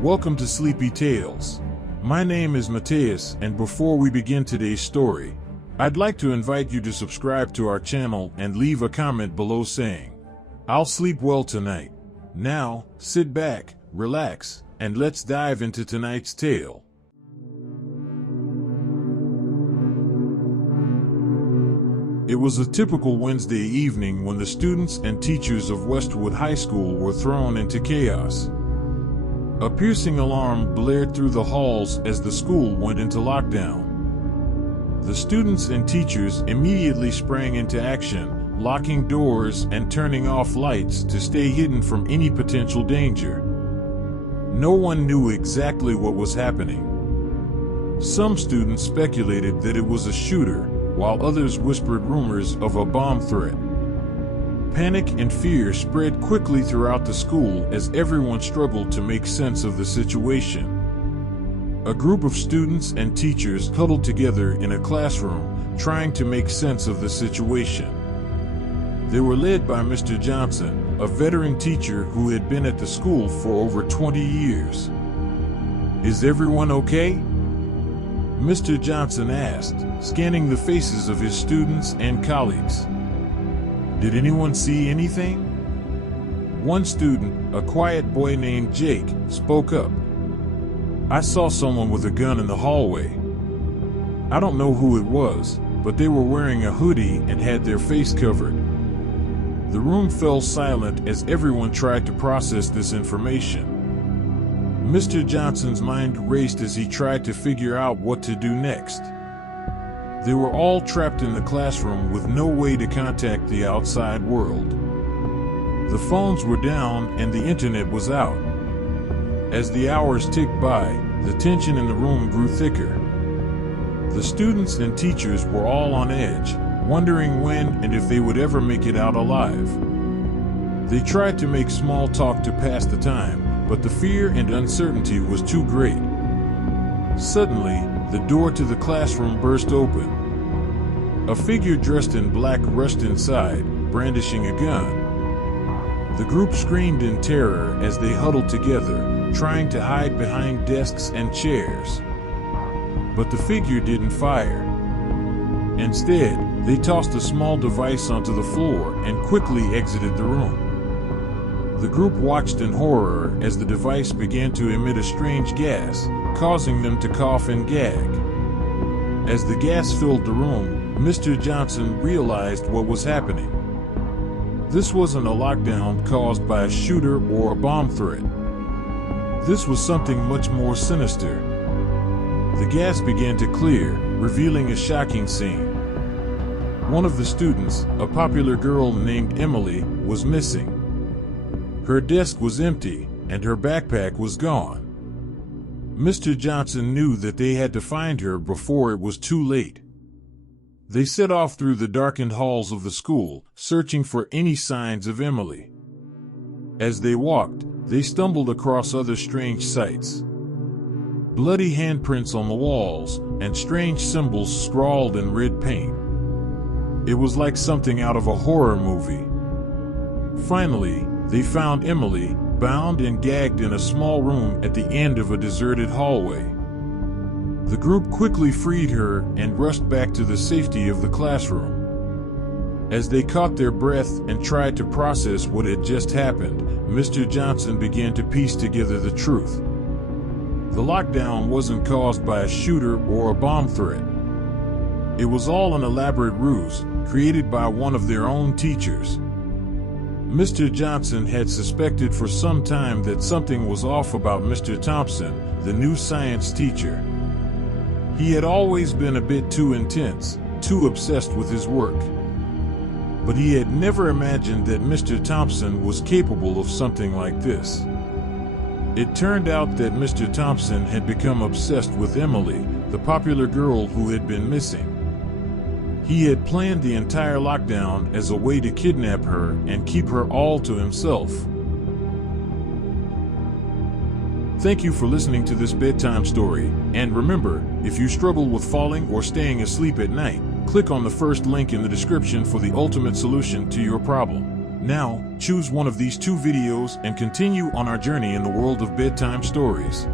Welcome to Sleepy Tales. My name is Mateus, and before we begin today's story, I'd like to invite you to subscribe to our channel and leave a comment below saying, "I'll sleep well tonight." Now, sit back, relax, and let's dive into tonight's tale. It was a typical Wednesday evening when the students and teachers of Westwood High School were thrown into chaos. A piercing alarm blared through the halls as the school went into lockdown. The students and teachers immediately sprang into action, locking doors and turning off lights to stay hidden from any potential danger. No one knew exactly what was happening. Some students speculated that it was a shooter, while others whispered rumors of a bomb threat. Panic and fear spread quickly throughout the school as everyone struggled to make sense of the situation. A group of students and teachers huddled together in a classroom, trying to make sense of the situation. They were led by Mr. Johnson, a veteran teacher who had been at the school for over 20 years. "Is everyone okay?" Mr. Johnson asked, scanning the faces of his students and colleagues. "Did anyone see anything?" One student, a quiet boy named Jake, spoke up. "I saw someone with a gun in the hallway. I don't know who it was, but they were wearing a hoodie and had their face covered." The room fell silent as everyone tried to process this information. Mr. Johnson's mind raced as he tried to figure out what to do next. They were all trapped in the classroom with no way to contact the outside world. The phones were down and the internet was out. As the hours ticked by, the tension in the room grew thicker. The students and teachers were all on edge, wondering when and if they would ever make it out alive. They tried to make small talk to pass the time, but the fear and uncertainty was too great. Suddenly, the door to the classroom burst open. A figure dressed in black rushed inside, brandishing a gun. The group screamed in terror as they huddled together, trying to hide behind desks and chairs. But the figure didn't fire. Instead, they tossed a small device onto the floor and quickly exited the room. The group watched in horror as the device began to emit a strange gas, causing them to cough and gag. As the gas filled the room, Mr. Johnson realized what was happening. This wasn't a lockdown caused by a shooter or a bomb threat. This was something much more sinister. The gas began to clear, revealing a shocking scene. One of the students, a popular girl named Emily, was missing. Her desk was empty, and her backpack was gone. Mr. Johnson knew that they had to find her before it was too late. They set off through the darkened halls of the school, searching for any signs of Emily. As they walked, they stumbled across other strange sights. Bloody handprints on the walls, and strange symbols scrawled in red paint. It was like something out of a horror movie. Finally, they found Emily, bound and gagged in a small room at the end of a deserted hallway. The group quickly freed her and rushed back to the safety of the classroom. As they caught their breath and tried to process what had just happened, Mr. Johnson began to piece together the truth. The lockdown wasn't caused by a shooter or a bomb threat. It was all an elaborate ruse, created by one of their own teachers. Mr. Johnson had suspected for some time that something was off about Mr. Thompson, the new science teacher. He had always been a bit too intense, too obsessed with his work. But he had never imagined that Mr. Thompson was capable of something like this. It turned out that Mr. Thompson had become obsessed with Emily, the popular girl who had been missing. He had planned the entire lockdown as a way to kidnap her and keep her all to himself. Thank you for listening to this bedtime story, and remember, if you struggle with falling or staying asleep at night, click on the first link in the description for the ultimate solution to your problem. Now, choose one of these two videos and continue on our journey in the world of bedtime stories.